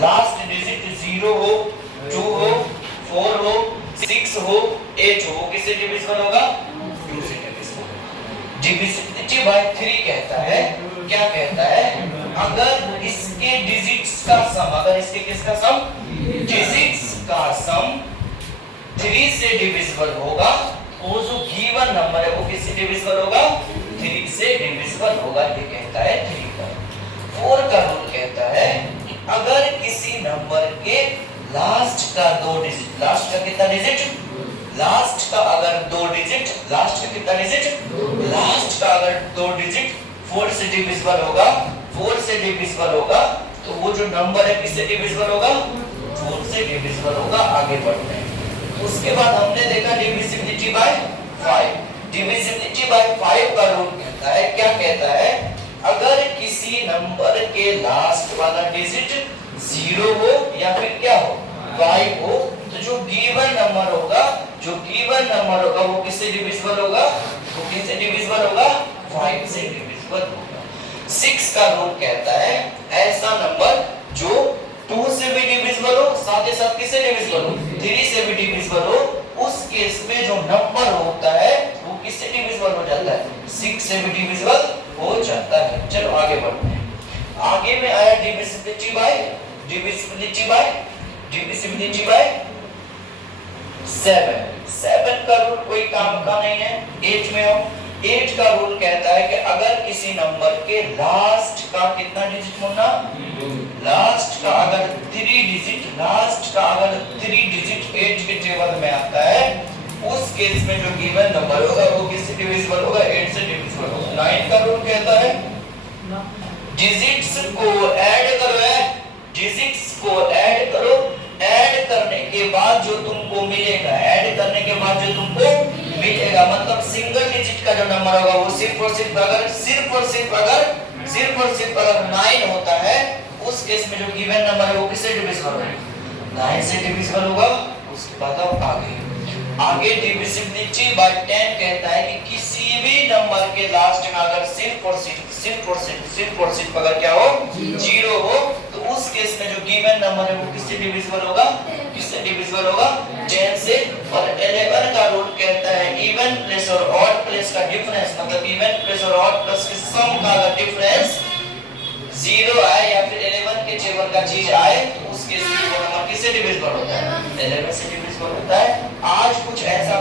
Last digit 0 हो, 2 हो, 4 हो, 6 हो, 8 हो, वो किससे डिविजिबल होगा? 2 से डिविजिबल। डिविजिबिलिटी बाय 3 कहता है, क्या कहता है? अगर इसके डिजिट्स का सम, अगर इसके किसका सम? डिजिट्स का सम 3 से डिविजिबल होगा, वो जो गिवन नंबर है वो किससे डिविजिबल होगा? 3 से डिविजिबल होगा, ये कहता है 3 का। 4 का रूल कहता है कि अगर किसी नंबर के लास्ट का 2 डिजिट, लास्ट का कितना डिजिट? लास्ट का अगर 2 डिजिट, लास्ट का कितना डिजिट? लास्ट का अगर 2 डिजिट 4 से डिविजिबल होगा, 4 से डिविजिबल होगा, तो वो जो नंबर है किससे डिविजिबल होगा? 4 से डिविजिबल होगा। आगे बढ़ते हैं। उसके बाद हमने देखा डिविजिबिलिटी बाय 5। डिविजिबिलिटी बाय 5 का रूल कहता है, क्या कहता है? अगर किसी नंबर के लास्ट वाला डिजिट 0 हो या फिर क्या हो? 5 हो, तो जो गिवन नंबर होगा, जो गिवन नंबर होगा वो किससे डिविजिबल होगा? वो किससे डिविजिबल होगा? 5 से डिविजिबल होगा। 6 का रूल कहता है ऐसा नंबर जो 2 से भी डिविजिबल हो, साथ ही साथ किससे डिविजिबल हो? 3 से भी डिविजिबल हो, उस केस में जो नंबर होता है वो किससे डिविजिबल हो जाता है? 6 से भी डिविजिबल हो जाता है। चलो आगे बढ़ते हैं। आगे में आया डिविजिबिलिटी बाय 7। 7 का रूल कोई काम का नहीं है। 8 में हो, 8 का रूल कहता है कि अगर किसी नंबर के लास्ट का कितना डिजिट होना? लास्ट का अगर 3 डिजिट, लास्ट का अगर 3 डिजिट 8 के टेबल में आता है, उस केस में जो गिवन नंबर होगा वो किससे डिविजिबल होगा? 8 से डिविजिबल होगा। 9 का रूल कहता है डिजिट्स को ऐड करो, डिजिट्स को ऐड करो, ऐड करने के बाद जो तुमको मिलेगा, ऐड करने के बाद जो तुमको मिलेगा, मतलब सिंगल डिजिट का जो नंबर होगा वो सिर्फ और सिर्फ अगर 9 होता है, उस केस में जो गिवन नंबर है वो किससे डिविजिबल होगा? 9 से डिविजिबल होगा। उसके बाद अब आगे डिविजिबिलिटी बाय 10 कहता है कि किसी भी नंबर के लास्ट में अगर सिर्फ और सिर्फ अगर क्या हो? 0 हो, तो उस केस में जो गिवन नंबर है वो किससे डिविजिबल होगा? किससे डिविजिबल होगा? 10 से। और 11 का रूल कहता है इवन प्लेस और ऑड प्लेस का डिफरेंस, मतलब इवन प्लेस और ऑड प्लेस के सम का अगर डिफरेंस 0 आए या फिर 11 के टेबल का चीज आए, तो उस केस में वो नंबर किससे डिविजिबल होता है? 11 से डिविजिबल होता है। आज कुछ ऐसा